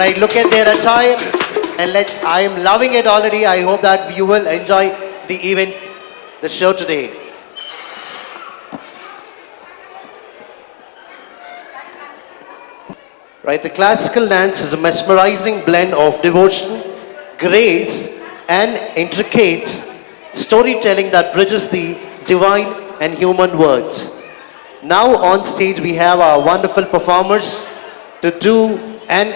Right, look at their attire and I am loving it already. I hope that you will enjoy the event, the show today. Right, the classical dance is a mesmerizing blend of devotion, grace, and intricate storytelling that bridges the divine and human worlds. Now on stage we have our wonderful performers to do and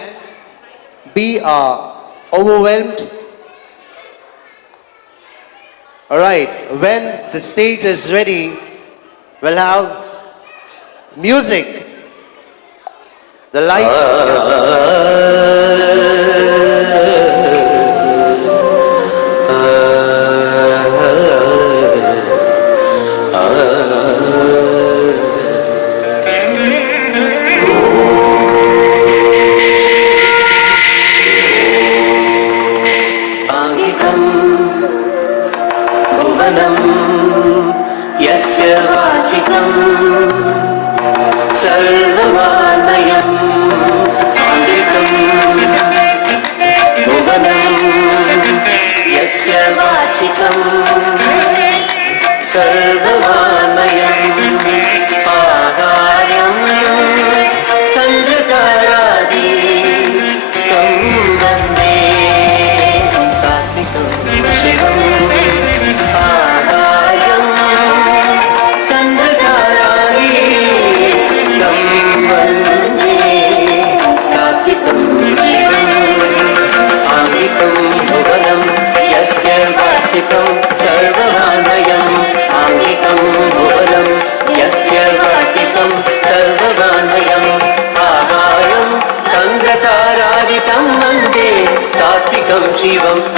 be overwhelmed. All right, when the stage is ready, we'll have music, the lights. यस्य वाचिकं सर्ववान्मयं आङ्गिकं भुवनं यस्य वाचिकं सर्ववान्मयं आधार्यं चन्द्रतारादि तं वन्दे सात्विकं शिवम् सर्ववान्मयम् आङ्गिकं भुवनं यस्य वाचिकं सर्ववान्मयम् आहारं चन्द्रतारादितं वन्दे सात्विकं शिवम्